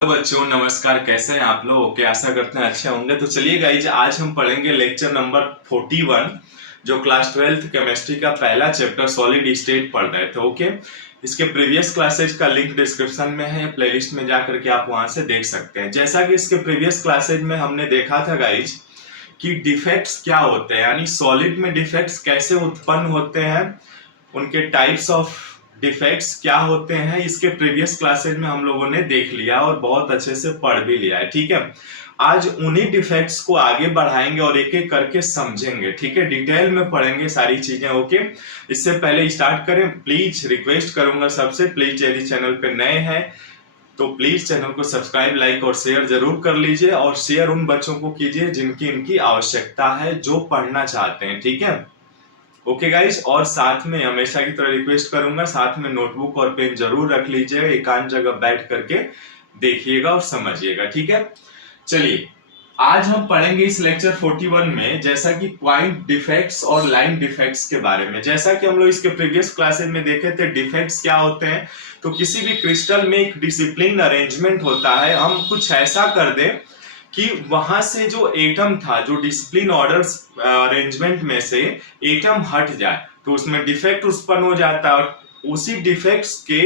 तो बच्चों नमस्कार, कैसे हैं आप लोग? ओके, आशा करते हैं अच्छे होंगे। तो चलिए गाइज, आज हम पढ़ेंगे लेक्चर नंबर 41 जो क्लास 12th केमिस्ट्री का पहला चैप्टर सॉलिड स्टेट पढ़ रहे थे। ओके, इसके प्रीवियस क्लासेज का लिंक डिस्क्रिप्शन में है, प्लेलिस्ट में जाकर के आप वहां से देख सकते हैं। जैसा कि इसके प्रीवियस क्लासेज में हमने देखा था गाइज कि डिफेक्ट्स क्या होते हैं, यानी सॉलिड में डिफेक्ट्स कैसे उत्पन्न होते हैं, उनके टाइप्स ऑफ डिफेक्ट्स क्या होते हैं, इसके प्रीवियस क्लासेज में हम लोगों ने देख लिया और बहुत अच्छे से पढ़ भी लिया है। ठीक है, आज उन्हीं डिफेक्ट्स को आगे बढ़ाएंगे और एक एक करके समझेंगे। ठीक है, डिटेल में पढ़ेंगे सारी चीजें। ओके, इससे पहले स्टार्ट करें, प्लीज रिक्वेस्ट करूंगा सबसे, प्लीज यदि चैनल पे नए हैं तो प्लीज चैनल को सब्सक्राइब, लाइक और शेयर जरूर कर लीजिए, और शेयर उन बच्चों को कीजिए जिनकी इनकी आवश्यकता है, जो पढ़ना चाहते हैं। ठीक है, ओके गाइस, और साथ में हमेशा की तरह रिक्वेस्ट करूंगा, साथ में नोटबुक और पेन जरूर रख लीजिएगा, एकांत जगह बैठ करके देखिएगा और समझिएगा। ठीक है, चलिए आज हम पढ़ेंगे इस लेक्चर 41 में जैसा कि पॉइंट डिफेक्ट्स और लाइन डिफेक्ट्स के बारे में। जैसा कि हम लोग इसके प्रीवियस क्लासेस में देखे थे, डिफेक्ट्स क्या होते हैं, तो किसी भी क्रिस्टल में एक डिसिप्लिन अरेंजमेंट होता है। हम कुछ ऐसा कर दें कि वहां से जो एटम था, जो डिसिप्लिन ऑर्डर अरेंजमेंट में से एटम हट जाए, तो उसमें डिफेक्ट उत्पन्न हो जाता है। और उसी डिफेक्ट्स के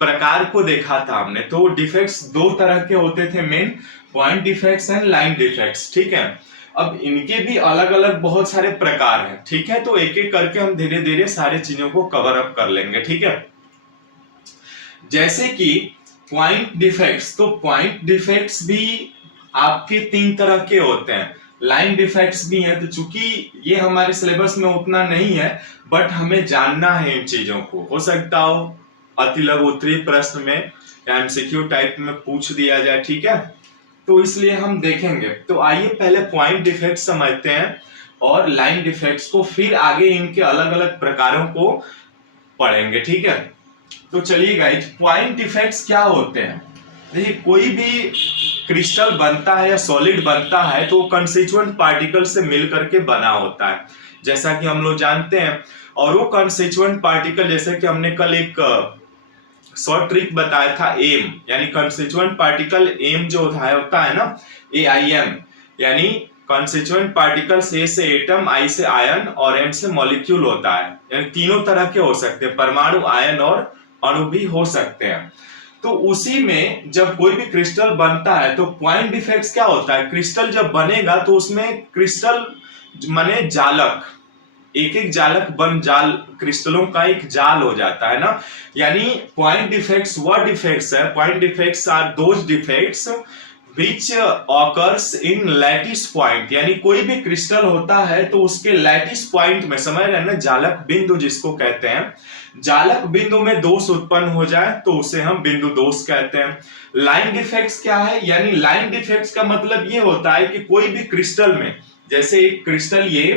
प्रकार को देखा था हमने। तो डिफेक्ट्स दो तरह के होते थे main, point defects and line defects. ठीक है, अब इनके भी अलग अलग बहुत सारे प्रकार हैं। ठीक है, तो एक एक करके हम धीरे धीरे सारी चीजों को कवर अप कर लेंगे। ठीक है, जैसे कि पॉइंट डिफेक्ट्स, तो पॉइंट डिफेक्ट्स भी आपके तीन तरह के होते हैं, लाइन डिफेक्ट्स भी हैं। तो चूंकि ये हमारे सिलेबस में उतना नहीं है, बट हमें जानना है इन चीजों को। हो सकता हो अति लघु उत्तरीय प्रश्न में या एमसीक्यू टाइप में पूछ दिया जाए। ठीक है, तो इसलिए हम देखेंगे। तो आइए पहले पॉइंट डिफेक्ट समझते हैं और लाइन डिफेक्ट्स को, फिर आगे इनके अलग अलग प्रकारों को पढ़ेंगे। ठीक है, तो चलिए गाइज, पॉइंट डिफेक्ट्स क्या होते हैं। देखिए, कोई भी क्रिस्टल बनता है या सॉलिड बनता है तो कंस्टिट्यूएंट पार्टिकल से मिलकर के बना होता है, जैसा कि हम लोग जानते हैं। और वो कंस्टिट्यूएंट पार्टिकल, जैसे कि हमने कल एक शॉर्ट ट्रिक बताया था, एम, यानी कंस्टिट्यूएंट पार्टिकल एम जो होता है ना, AIM, यानी कंस्टिट्यूएंट पार्टिकल्स, ए से एटम, आई से आयन और एम से मॉलिक्यूल होता है। यानी तीनों तरह के हो सकते हैं, परमाणु, आयन और अणु भी हो सकते हैं। तो उसी में जब कोई भी क्रिस्टल बनता है तो पॉइंट डिफेक्ट्स क्या होता है, क्रिस्टल जब बनेगा तो उसमें क्रिस्टल माने जालक, एक एक जालक बन, जाल क्रिस्टलों का एक जाल हो जाता है ना। यानी पॉइंट डिफेक्ट्स वह डिफेक्ट्स है, point defects are those defects which occurs in lattice point. यानी कोई भी क्रिस्टल होता है तो उसके लैटिस पॉइंट में, समझ रहे हैं ना, जालक बिंदु जिसको कहते हैं, जालक बिंदु में दोष उत्पन्न हो जाए तो उसे हम बिंदु दोष कहते हैं। लाइन डिफेक्ट्स क्या है, यानी लाइन डिफेक्ट्स का मतलब ये होता है कि कोई भी क्रिस्टल में, जैसे एक क्रिस्टल ये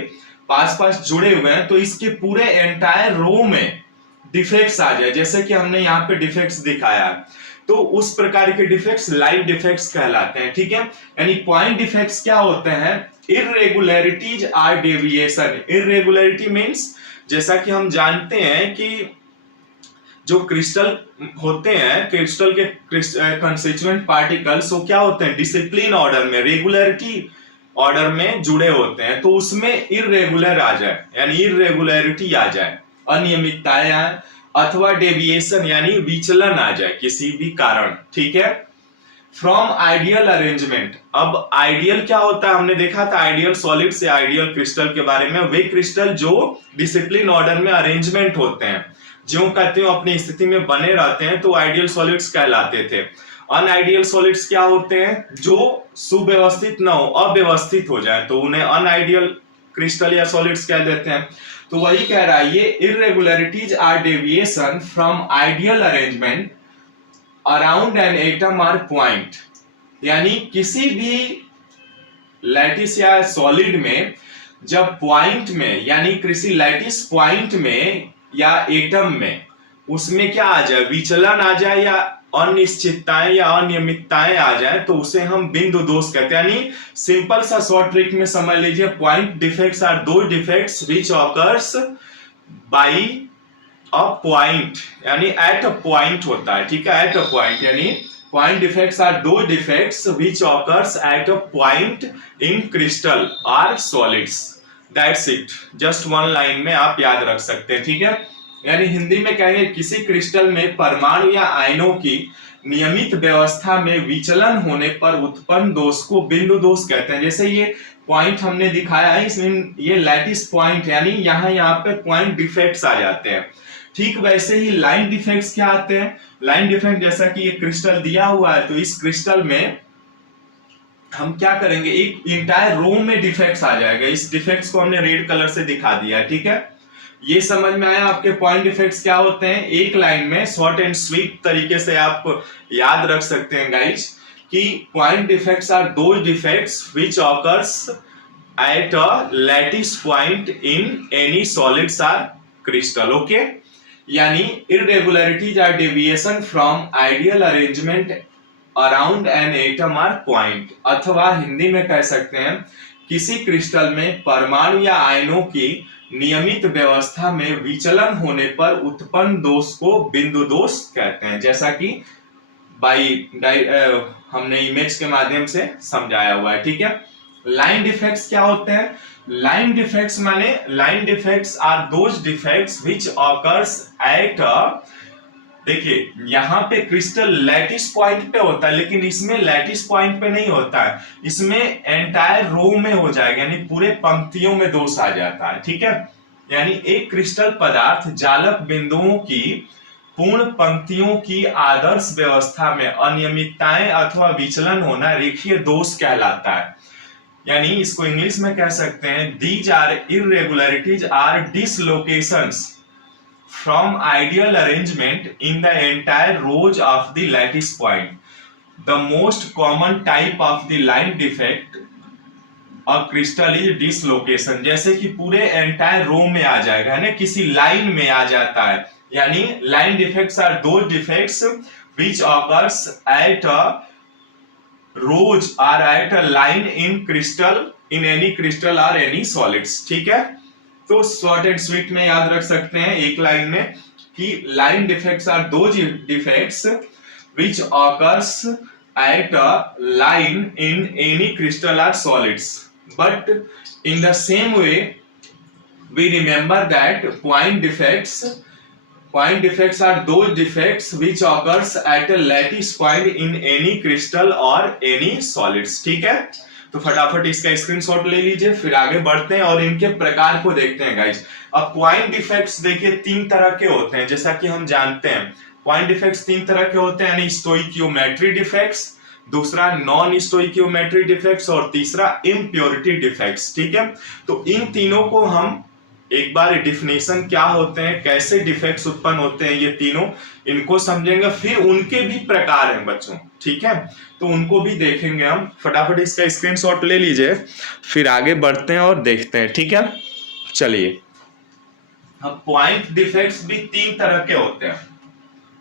पास पास जुड़े हुए हैं, तो इसके पूरे एंटायर रो में डिफेक्ट्स आ जाए, जैसे कि हमने यहाँ पे डिफेक्ट्स दिखाया, तो उस प्रकार के डिफेक्ट्स लाइन डिफेक्ट्स कहलाते हैं। ठीक है, यानी पॉइंट डिफेक्ट्स क्या होते हैं, इररेगुलरिटीज आर डेविएशन। इररेगुलरिटी मींस, जैसा कि हम जानते हैं कि जो क्रिस्टल होते हैं, क्रिस्टल के कंस्टिट्यूएंट पार्टिकल्स, वो क्या होते हैं, डिसिप्लिन ऑर्डर में, रेगुलरिटी ऑर्डर में जुड़े होते हैं। तो उसमें इररेगुलर आ जाए, यानी इररेगुलरिटी आ जाए, अनियमितताएं आए, अथवा डेविएशन यानी विचलन आ जाए किसी भी कारण। ठीक है, फ्रॉम आइडियल अरेंजमेंट। अब आइडियल क्या होता है, हमने देखा था आइडियल सॉलिड से आइडियल क्रिस्टल के बारे में। वे क्रिस्टल जो डिसिप्लिन ऑर्डर में अरेंजमेंट होते हैं, जो कहते हैं अपनी स्थिति में बने रहते हैं, तो आइडियल सॉलिड्स कहलाते थे। अनआइडियल सॉलिड्स क्या होते हैं, जो सुव्यवस्थित न हो, अव्यवस्थित हो जाए, तो उन्हें अनआइडियल क्रिस्टल या सॉलिड्स कह देते हैं। तो वही कह रहा है, ये irregularities are deviation from ideal arrangement around an atom or point. यानी किसी भी लैटिस या सॉलिड में जब पॉइंट में, यानी किसी लैटिस पॉइंट में या एटम में, उसमें क्या आ जाए, विचलन आ जाए या अनिश्चितताएं या अनियमितताएं आ जाए, तो उसे हम बिंदु दोष कहते हैं। यानी सिंपल सा शॉर्ट ट्रिक में समझ लीजिए, पॉइंट डिफेक्ट्स आर दो defects which occurs by a point, यानी एट अ पॉइंट होता है। ठीक है, एट अ पॉइंट, यानी point defects are those defects which occurs at a point in crystal or solids. That's it. Just one line में आप याद रख सकते हैं, ठीक है। यानी हिंदी में कहेंगे किसी क्रिस्टल में परमाणु या आयनों की नियमित व्यवस्था में विचलन होने पर उत्पन्न दोष को बिंदु दोष कहते हैं। जैसे ये पॉइंट हमने दिखाया है, इसमें ये लैटिस पॉइंट यानी यहाँ पे पॉइंट डिफेक्ट्स आ जाते हैं। ठीक वैसे ही लाइन डिफेक्ट्स क्या आते हैं? लाइन डिफेक्ट जैसा कि ये क्रिस्टल दिया हुआ है, तो इस क्रिस्टल में हम क्या करेंगे, एक इंटायर रो में डिफेक्ट्स आ जाएगा। इस डिफेक्ट्स को हमने रेड कलर से दिखा दिया है, ठीक है। ये समझ में आया आपके पॉइंट डिफेक्ट्स क्या होते हैं? एक लाइन में शॉर्ट एंड स्वीट तरीके से आप याद रख सकते हैं गाइज कि point defects are those defects which occurs at a lattice point in any solids or crystal, okay. यानी irregularities are deviation from ideal arrangement around an atom or point, अथवा हिंदी में कह सकते हैं किसी क्रिस्टल में परमाणु या आयनों की नियमित व्यवस्था में विचलन होने पर उत्पन्न दोष को बिंदु दोष कहते हैं, जैसा कि हमने इमेज के माध्यम से समझाया हुआ है, ठीक है। लाइन डिफेक्ट्स क्या होते हैं? लाइन डिफेक्ट्स माने line defects are those defects which occurs at, देखिए यहाँ पे क्रिस्टल लैटिस पॉइंट पे होता है, लेकिन इसमें लैटिस पॉइंट पे नहीं होता है, इसमें एंटायर रो में हो जाएगा, यानी पूरे पंक्तियों में दोष आ जाता है, ठीक है। यानी एक क्रिस्टल पदार्थ जालक बिंदुओं की पूर्ण पंक्तियों की आदर्श व्यवस्था में अनियमितताएं अथवा विचलन होना रेखीय दोष कहलाता है। यानी इसको इंग्लिश में कह सकते हैं these are irregularities or dislocations from ideal arrangement in the entire rows of the lattice point. The most common type of the line defect a crystal is dislocation, जैसे कि पूरे एंटायर रो में आ जाएगा, है ना, किसी लाइन में आ जाता है। यानी line defects are those defects which occurs at a rows or at a line in crystal in any crystal और एनी सॉलिड्स, ठीक है। तो शॉर्ट एंड स्वीट में याद रख सकते हैं एक लाइन में कि line defects are those defects which occurs at a line in any crystal और solids, but in the same way we remember that point defects are those defects which occurs at a lattice point in any crystal or any solids, ठीक है। तो फटाफट इसका screenshot ले लीजिए, फिर आगे बढ़ते हैं और इनके प्रकार को देखते हैं गाइस। अब पॉइंट डिफेक्ट्स देखिए तीन तरह के होते हैं, जैसा कि हम जानते हैं पॉइंट डिफेक्ट्स तीन तरह के होते हैं, यानी स्टोइकियोमेट्री डिफेक्ट्स, दूसरा नॉन स्टोइकियोमेट्री डिफेक्ट्स और तीसरा इम्प्योरिटी डिफेक्ट्स, ठीक है। तो इन तीनों को हम एक बार डिफिनेशन क्या होते हैं, कैसे डिफेक्ट्स उत्पन्न होते हैं, ये तीनों इनको समझेंगे, फिर उनके भी प्रकार हैं बच्चों, ठीक है। तो उनको भी देखेंगे हम। फटाफट इसका स्क्रीनशॉट ले लीजिए, फिर आगे बढ़ते हैं और देखते हैं, ठीक है। चलिए, अब पॉइंट डिफेक्ट्स भी तीन तरह के होते हैं।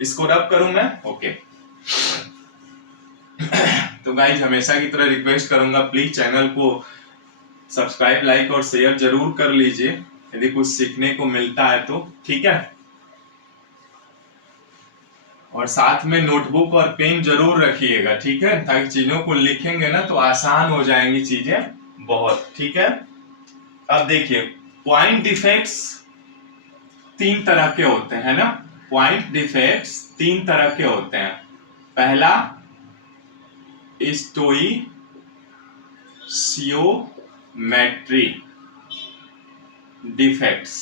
इसको रब करूं मैं, ओके। तो गाइज हमेशा की तरह रिक्वेस्ट करूंगा, प्लीज चैनल को सब्सक्राइब, लाइक और शेयर जरूर कर लीजिए यदि कुछ सीखने को मिलता है तो, ठीक है। और साथ में नोटबुक और पेन जरूर रखिएगा, ठीक है, ताकि चीजों को लिखेंगे ना तो आसान हो जाएंगी चीजें बहुत, ठीक है। अब देखिए पॉइंट डिफेक्ट्स तीन तरह के होते हैं ना, पॉइंट डिफेक्ट्स तीन तरह के होते हैं। पहला स्टोइशियोमेट्री डिफेक्ट्स,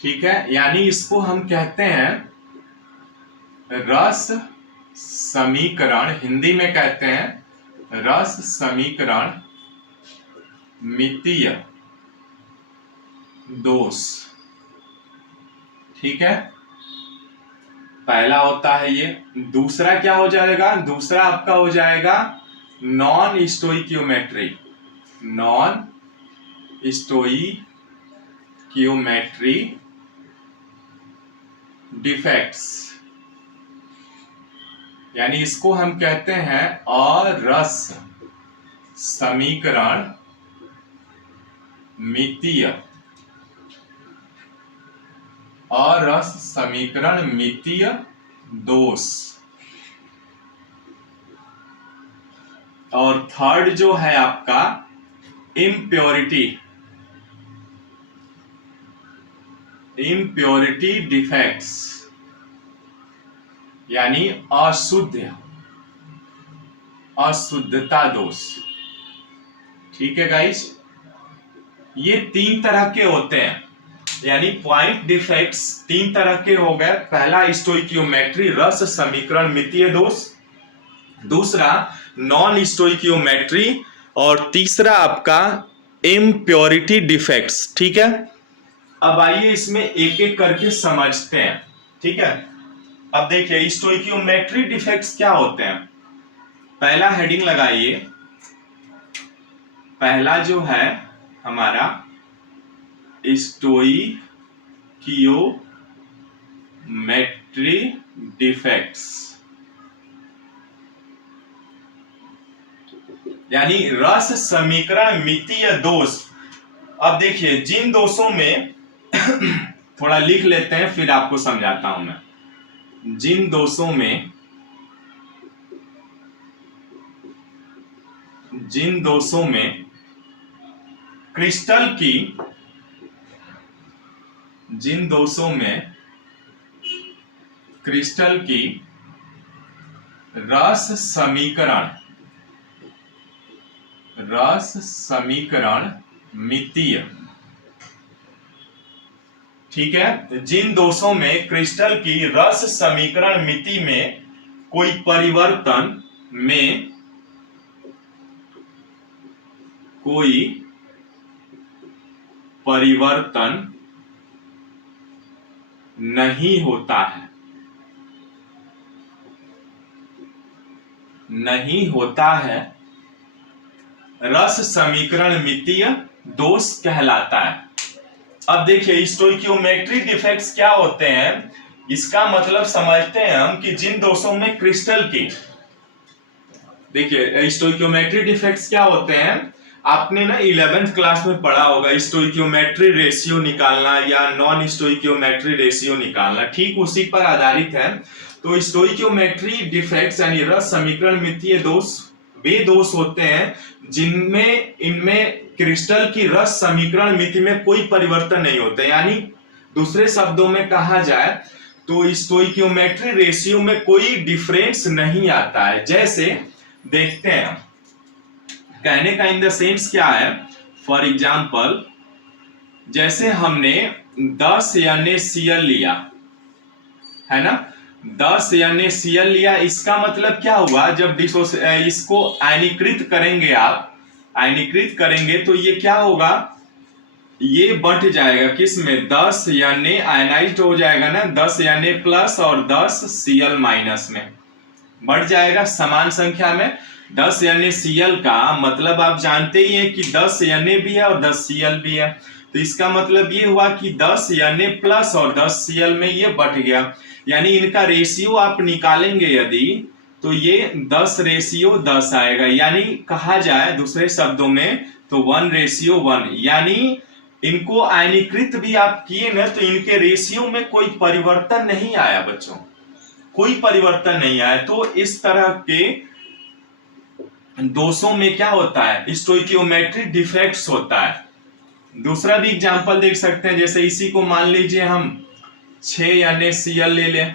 ठीक है। यानी इसको हम कहते हैं रस समीकरण, हिंदी में कहते हैं रस समीकरण मितीय दोष, ठीक है। पहला होता है ये। दूसरा क्या हो जाएगा? दूसरा आपका हो जाएगा non stoichiometry, non stoichiometry defects, यानी इसको हम कहते हैं अरस समीकरण मितीय, अरस समीकरण मितीय दोष, और थर्ड जो है आपका इम्प्योरिटी, इम्प्योरिटी डिफेक्ट्स यानी अशुद्धता दोष। ठीक है गाइस, ये 3 तरह के होते हैं, यानी पॉइंट डिफेक्ट्स 3 तरह के हो गए। पहला स्टोइकियोमेट्री रस समीकरण मितीय दोष, दूसरा नॉन स्टोइकियोमेट्री, और तीसरा आपका इम्प्योरिटी डिफेक्ट्स। ठीक है, अब आइए इसमें एक एक करके समझते हैं। ठीक है, अब देखिए स्टोइकियोमेट्री डिफेक्ट्स क्या होते हैं। पहला हेडिंग लगाइए, पहला जो है हमारा स्टोइकियोमेट्री डिफेक्ट्स, यानी रस समीकरण मितीय दोष। अब देखिए जिन दोषों में थोड़ा लिख लेते हैं फिर आपको समझाता हूं मैं। जिन दोषों में क्रिस्टल की, जिन दोषों में क्रिस्टल की रस समीकरण मितीय, ठीक है, जिन दोषों में क्रिस्टल की रस समीकरण मिति में कोई परिवर्तन नहीं होता है, रस समीकरण मितीय दोष कहलाता है। अब देखिए स्टोइकियोमेट्री डिफेक्ट्स क्या होते हैं, इसका मतलब समझते हैं हम कि जिन दोषों में क्रिस्टल की, देखिए स्टोइकियोमेट्री डिफेक्ट्स क्या होते हैं, आपने ना 11th क्लास में पढ़ा होगा स्टोइकियोमेट्री रेशियो निकालना या नॉन स्टोइकियोमेट्री रेशियो निकालना, ठीक उसी पर आधारित है। तो स्टोइकियोमेट्री डिफेक्ट्स यानी रस समीकरण मितीय दोष वे दोष होते हैं इनमें क्रिस्टल की रस समीकरण मिति में कोई परिवर्तन नहीं होता, यानी दूसरे शब्दों में कहा जाए तो स्टोइकियोमेट्री रेशियो में कोई डिफरेंस नहीं आता है। जैसे देखते हैं, कहने का इन द सेंस क्या है, फॉर एग्जाम्पल जैसे हमने 10 NaCl लिया है ना, 10 NaCl लिया, इसका मतलब क्या हुआ, जब इसको आयनीकृत करेंगे, आप आयनीकृत करेंगे तो ये क्या होगा, ये बढ़ जाएगा किस में, 10 Na आयनाइज्ड हो जाएगा ना, 10 Na प्लस और 10 Cl माइनस में बढ़ जाएगा समान संख्या में। 10 NaCl का मतलब आप जानते ही हैं कि 10 Na भी है और 10 Cl भी है, तो इसका मतलब ये हुआ कि 10 Na प्लस और 10 Cl में ये बढ़ गया, यानी इनका रेशियो आप निकालेंगे यदि तो ये 10:10 आएगा, यानी कहा जाए दूसरे शब्दों में तो 1:1, यानी इनको आयनीकृत भी आप किए ना तो इनके रेशियो में कोई परिवर्तन नहीं आया बच्चों, कोई परिवर्तन नहीं आया। तो इस तरह के दोषों में क्या होता है, स्टोइकियोमेट्री डिफेक्ट्स होता है। दूसरा भी एग्जांपल देख सकते हैं, जैसे इसी को मान लीजिए हम 6 NaCl ले लें,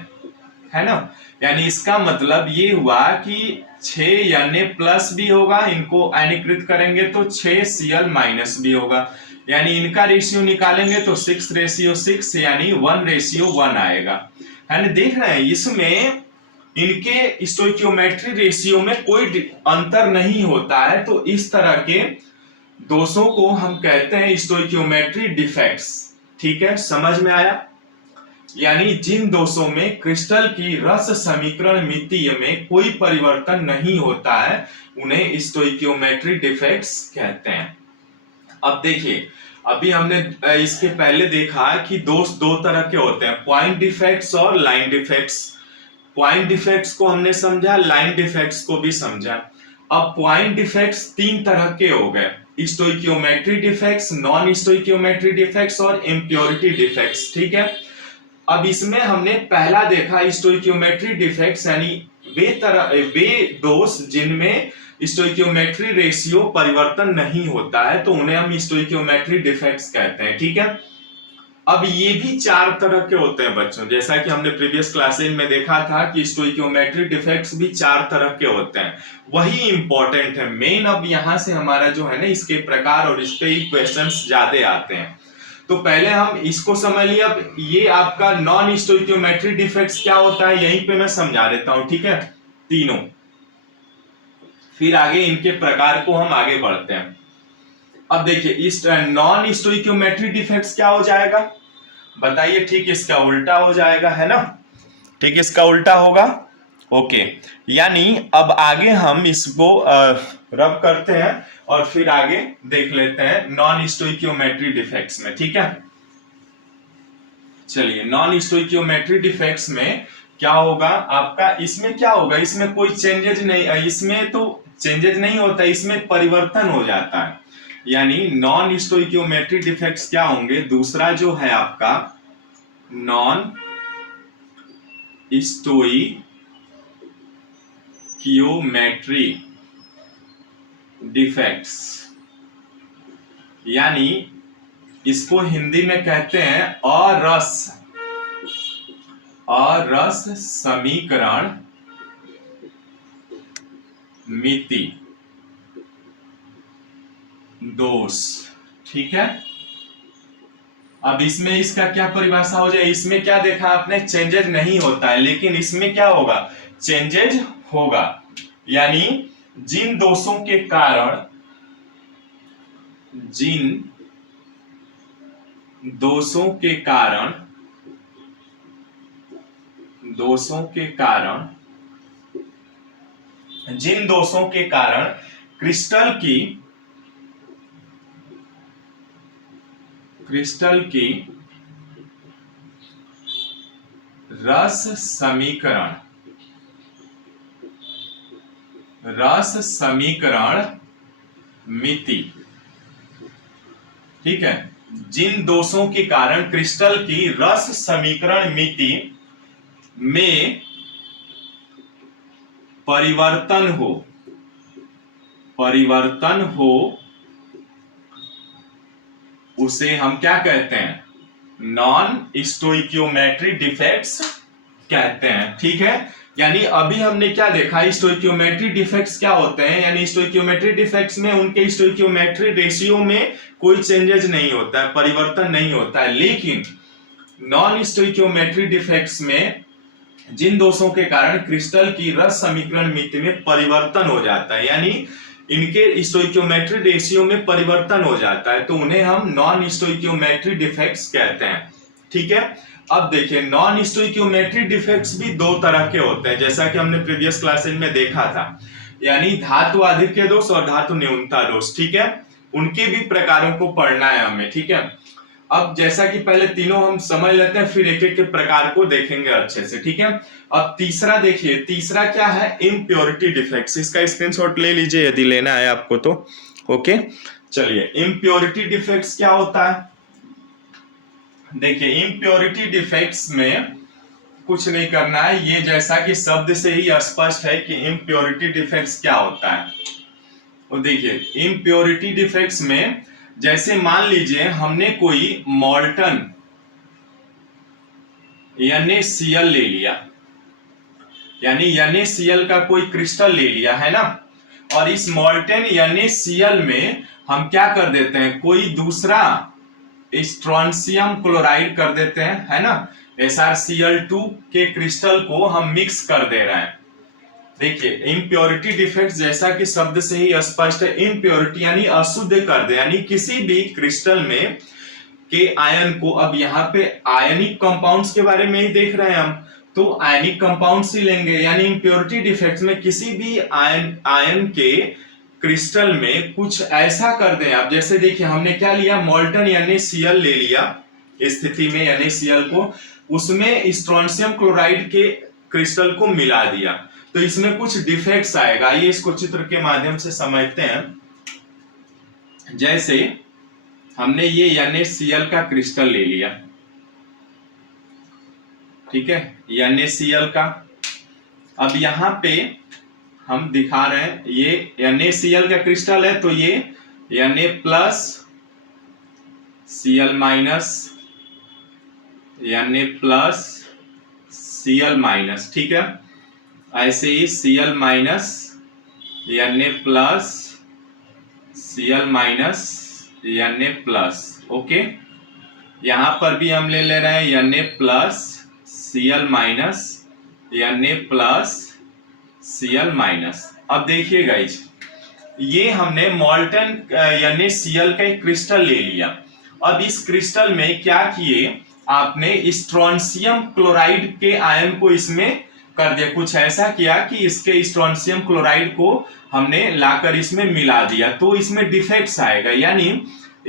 है ना, यानी इसका मतलब ये हुआ कि 6 Na प्लस भी होगा, इनको आयनीकृत करेंगे तो 6 Cl माइनस भी होगा, यानी इनका रेशियो निकालेंगे तो 6:6 यानी 1:1 आएगा, है ना। देख रहे हैं इसमें इनके स्टोइकियोमेट्री रेशियो में कोई अंतर नहीं होता है, तो इस तरह के दोषों को हम कहते हैं स्टोइकियोमेट्री डिफेक्ट्स। ठीक है, समझ में आया, यानी जिन दोषों में क्रिस्टल की रस समीकरण मितीय में कोई परिवर्तन नहीं होता है उन्हें स्टोइकियोमेट्री डिफेक्ट्स कहते हैं। अब देखिए, अभी हमने इसके पहले देखा कि दोष 2 तरह के होते हैं, पॉइंट डिफेक्ट्स और लाइन डिफेक्ट्स। पॉइंट डिफेक्ट्स को हमने समझा, लाइन डिफेक्ट्स को भी समझा। अब पॉइंट डिफेक्ट्स 3 तरह के हो गए, stoichiometry defects, non stoichiometry defects और इम्प्योरिटी डिफेक्ट्स। ठीक है, अब इसमें हमने पहला देखा स्टोइकियोमेट्री डिफेक्ट्स, यानी वे दोष जिनमें स्टोइकियोमेट्री रेशियो परिवर्तन नहीं होता है तो उन्हें हम स्टोइकियोमेट्री डिफेक्ट्स कहते हैं। ठीक है, अब ये भी 4 तरह के होते हैं बच्चों, जैसा कि हमने प्रीवियस क्लासेज में देखा था कि स्टोइकियोमेट्री डिफेक्ट्स भी 4 तरह के होते हैं, वही इंपॉर्टेंट है मेन। अब यहां से हमारा जो है ना इसके प्रकार और इस पे ही क्वेश्चंस ज्यादा आते हैं, तो पहले हम इसको समझ लिया। अब ये आपका नॉन स्टोइकियोमेट्री डिफेक्ट्स क्या होता है यहीं पे मैं समझा देता हूं, ठीक है, तीनों, फिर आगे इनके प्रकार को हम आगे बढ़ते हैं। अब देखिए इस नॉन स्टोइकियोमेट्री डिफेक्ट्स क्या हो जाएगा बताइए, ठीक इसका उल्टा हो जाएगा, है ना, ठीक इसका उल्टा होगा। ओके, यानी अब आगे हम इसको रब करते हैं और फिर आगे देख लेते हैं नॉन स्टोइकियोमेट्री डिफेक्ट्स में। ठीक है, चलिए नॉन स्टोइकियोमेट्री डिफेक्ट्स में क्या होगा आपका, इसमें क्या होगा, इसमें कोई चेंजेज नहीं, इसमें तो चेंजेज नहीं होता, इसमें परिवर्तन हो जाता है। यानी नॉन स्टोइकियोमेट्री डिफेक्ट्स क्या होंगे, दूसरा जो है आपका नॉन स्टोइकियोमेट्री डिफेक्ट्स, यानी इसको हिंदी में कहते हैं अरस समीकरण मिति दोष। ठीक है, अब इसमें इसका क्या परिभाषा हो जाए, इसमें क्या देखा आपने, चेंजेज नहीं होता है, लेकिन इसमें क्या होगा, चेंजेज होगा। यानी जिन दोषों के कारण जिन दोषों के कारण क्रिस्टल की रस समीकरण मिति, ठीक है, जिन दोषों के कारण क्रिस्टल की रस समीकरण मिति में परिवर्तन हो उसे हम क्या कहते हैं, नॉन स्टोइकियोमेट्री डिफेक्ट्स कहते हैं। ठीक है, यानी अभी हमने क्या देखा, स्टोइकियोमेट्री डिफेक्ट्स क्या होते हैं, यानी स्टोइकियोमेट्री डिफेक्ट्स में उनके स्टोइकियोमेट्री रेशियो में कोई चेंजेस नहीं होता है, परिवर्तन नहीं होता है, लेकिन नॉन स्टोइकियोमेट्री डिफेक्ट्स में जिन दोषों के कारण क्रिस्टल की रस समीकरण मिति में परिवर्तन हो जाता है, यानी इनके स्टोइकियोमेट्री रेशियो में परिवर्तन हो जाता है, तो उन्हें हम नॉन स्टोइकियोमेट्री डिफेक्ट्स कहते हैं। ठीक है, अब देखिए नॉन स्टोइकियोमेट्री डिफेक्ट्स भी 2 तरह के होते हैं, जैसा कि हमने प्रीवियस क्लासेज में देखा था, यानी धातु आधिक्य दोष और धातु न्यूनता दोष। ठीक है, उनके भी प्रकारों को पढ़ना है हमें। ठीक है, अब जैसा कि पहले तीनों हम समझ लेते हैं, फिर एक एक के प्रकार को देखेंगे अच्छे से। ठीक है, अब तीसरा देखिए, तीसरा क्या है, इम्प्योरिटी डिफेक्ट्स, इसका स्क्रीनशॉट ले लीजिए यदि लेना है आपको तो। ओके, चलिए इम्प्योरिटी डिफेक्ट्स क्या होता है, देखिए इम्प्योरिटी डिफेक्ट्स में कुछ नहीं करना है, ये जैसा कि शब्द से ही स्पष्ट है कि इम्प्योरिटी डिफेक्ट्स क्या होता है। और देखिए इम्प्योरिटी डिफेक्ट्स में जैसे मान लीजिए हमने कोई मॉल्टन NaCl ले लिया, यानी NaCl का कोई क्रिस्टल ले लिया है ना, और इस मॉल्टन NaCl में हम क्या कर देते हैं, कोई दूसरा स्ट्रोंशियम क्लोराइड कर देते हैं, है ना, SrCl2 के क्रिस्टल को हम मिक्स कर दे रहे हैं। देखिए इम्प्योरिटी डिफेक्ट जैसा कि शब्द से ही स्पष्ट है, इम्प्योरिटी यानी अशुद्ध कर दे, यानी किसी भी क्रिस्टल में के आयन को, अब यहाँ पे आयनिक कंपाउंड्स के बारे में ही देख रहे हैं हम, तो आयनिक कंपाउंड्स ही लेंगे, यानी इम्प्योरिटी डिफेक्ट में किसी भी आयन के क्रिस्टल में कुछ ऐसा कर दें आप, जैसे देखिए हमने क्या लिया, मॉल्टन NaCl ले लिया, स्थिति में NaCl को उसमें स्ट्रोंशियम क्लोराइड के क्रिस्टल को मिला दिया, तो इसमें कुछ डिफेक्ट्स आएगा। आइए इसको चित्र के माध्यम से समझते हैं। जैसे हमने ये NaCl का क्रिस्टल ले लिया, ठीक है, NaCl का, अब यहाँ पे हम दिखा रहे हैं ये NaCl का क्रिस्टल है, तो ये Na plus Cl minus Na plus Cl minus, ठीक है। ऐसे ही Cl minus Na plus Cl minus Na plus, okay. यहाँ पर भी हम ले रहे हैं Na plus Cl minus Na plus Cl minus. अब देखिए गाइज, ये हमने मॉल्टन NaCl का एक क्रिस्टल ले लिया। अब इस क्रिस्टल में क्या किए आपने, स्ट्रोंशियम क्लोराइड के आयन को इसमें कर दिया। कुछ ऐसा किया कि इसके स्ट्रोंशियम क्लोराइड को हमने लाकर इसमें मिला दिया, तो इसमें डिफेक्ट्स आएगा। यानी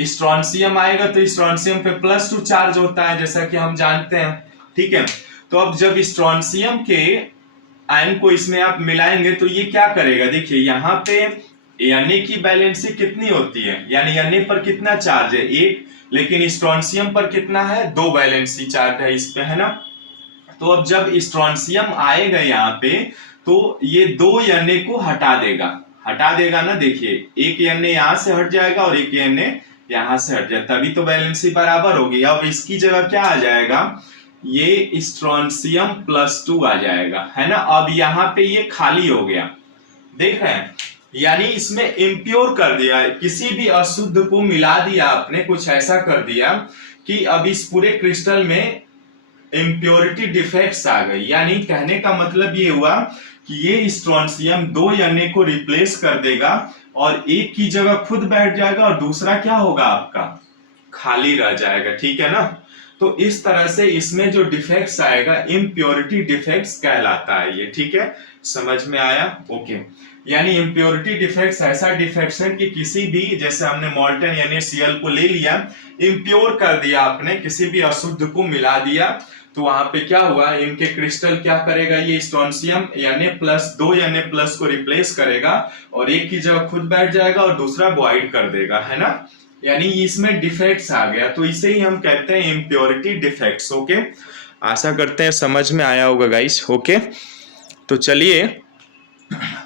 स्ट्रोंशियम आएगा तो स्ट्रोंशियम पे +2 चार्ज होता है, जैसा कि हम जानते हैं, ठीक है। तो अब जब स्ट्रोंशियम के आयन को इसमें आप मिलाएंगे तो ये क्या करेगा, देखिए यहाँ पे Na की वैलेंसी कितनी होती है, यानी Na पर कितना चार्ज है 1, लेकिन स्ट्रोंशियम पर कितना है 2 वैलेंसी चार्ज है इस पे, है ना। तो अब जब स्ट्रोंशियम आएगा यहाँ पे तो ये 2 Na को हटा देगा ना, देखिए एक Na यहाँ से हट जाएगा और एक Na यहाँ से हट जाएगा, तभी तो वैलेंसी बराबर होगी। अब इसकी जगह क्या आ जाएगा, ये स्ट्रोंशियम +2 आ जाएगा, है ना। अब यहाँ पे ये खाली हो गया, देख रहे हैं, यानी इसमें इम्प्योर कर दिया, किसी भी अशुद्ध को मिला दिया आपने, कुछ ऐसा कर दिया कि अब इस पूरे क्रिस्टल में इम्प्योरिटी डिफेक्ट्स आ गई। यानी कहने का मतलब ये हुआ कि ये स्ट्रोंशियम 2 Na को रिप्लेस कर देगा और एक की जगह खुद बैठ जाएगा और दूसरा क्या होगा आपका, खाली रह जाएगा, ठीक है ना। तो इस तरह से इसमें जो डिफेक्ट्स आएगा इम्प्योरिटी डिफेक्ट्स कहलाता है ये, ठीक है। समझ में आया, ओके। यानी इम्प्योरिटी डिफेक्ट्स ऐसा डिफेक्ट्स है कि किसी भी, जैसे हमने मॉल्टन NaCl को ले लिया, इम्प्योर कर दिया आपने, किसी भी अशुद्ध को मिला दिया, तो वहां पे क्या हुआ, इनके क्रिस्टल क्या करेगा, ये स्ट्रोंशियम Na+2 Na+ को रिप्लेस करेगा और एक की जगह खुद बैठ जाएगा और दूसरा वॉइड कर देगा, है ना। यानी इसमें डिफेक्ट्स आ गया, तो इसे ही हम कहते हैं इम्प्योरिटी डिफेक्ट्स, ओके। आशा करते हैं समझ में आया होगा गाइस, ओके। तो चलिए,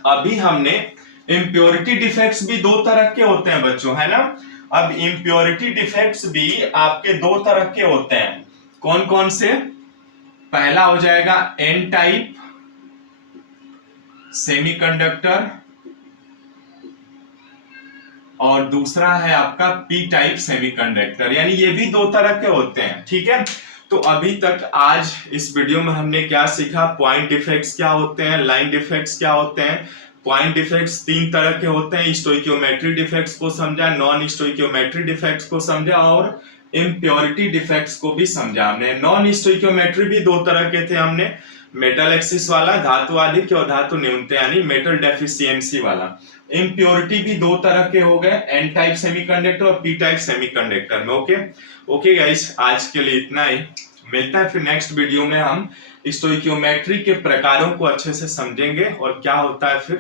अभी हमने इम्प्योरिटी डिफेक्ट्स भी 2 तरह के होते हैं बच्चों, है ना। अब इम्प्योरिटी डिफेक्ट्स भी आपके 2 तरह के होते हैं, कौन कौन से, पहला हो जाएगा N टाइप सेमीकंडक्टर और दूसरा है आपका P टाइप सेमीकंडक्टर, यानी ये भी 2 तरह के होते हैं, ठीक है। तो अभी तक आज इस वीडियो में हमने क्या सीखा, पॉइंट डिफेक्ट्स क्या होते हैं, लाइन डिफेक्ट्स क्या होते हैं। पॉइंट डिफेक्ट्स 3 तरह के होते हैं, स्टोइकियोमेट्री डिफेक्ट्स को समझा, नॉन स्टोइकियोमेट्री डिफेक्ट्स को समझा और इम्प्योरिटी डिफेक्ट्स को भी समझा हमने। नॉन स्टोइकियोमेट्री भी 2 तरह के थे हमने, मेटल एक्सिस वाला, धातु आधिक्य और धातु न्यूनता यानी मेटल डेफिशिएंसी वाला। इम्प्योरिटी भी 2 तरह के हो गए, N टाइप सेमीकंडक्टर और P टाइप सेमीकंडक्टर में, ओके। ओके गाइस, आज के लिए इतना ही, मिलता है फिर नेक्स्ट वीडियो में। हम स्टोइकियोमेट्री के प्रकारों को अच्छे से समझेंगे और क्या होता है फिर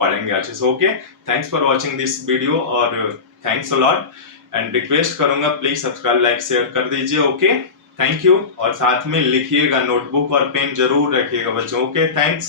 पढ़ेंगे अच्छे से, okay. Thanks for watching this video और thanks a lot, and request करूंगा प्लीज सब्सक्राइब लाइक शेयर कर दीजिए, ओके। थैंक यू, और साथ में लिखिएगा, नोटबुक और पेन जरूर रखिएगा बच्चों, ओके। थैंक्स।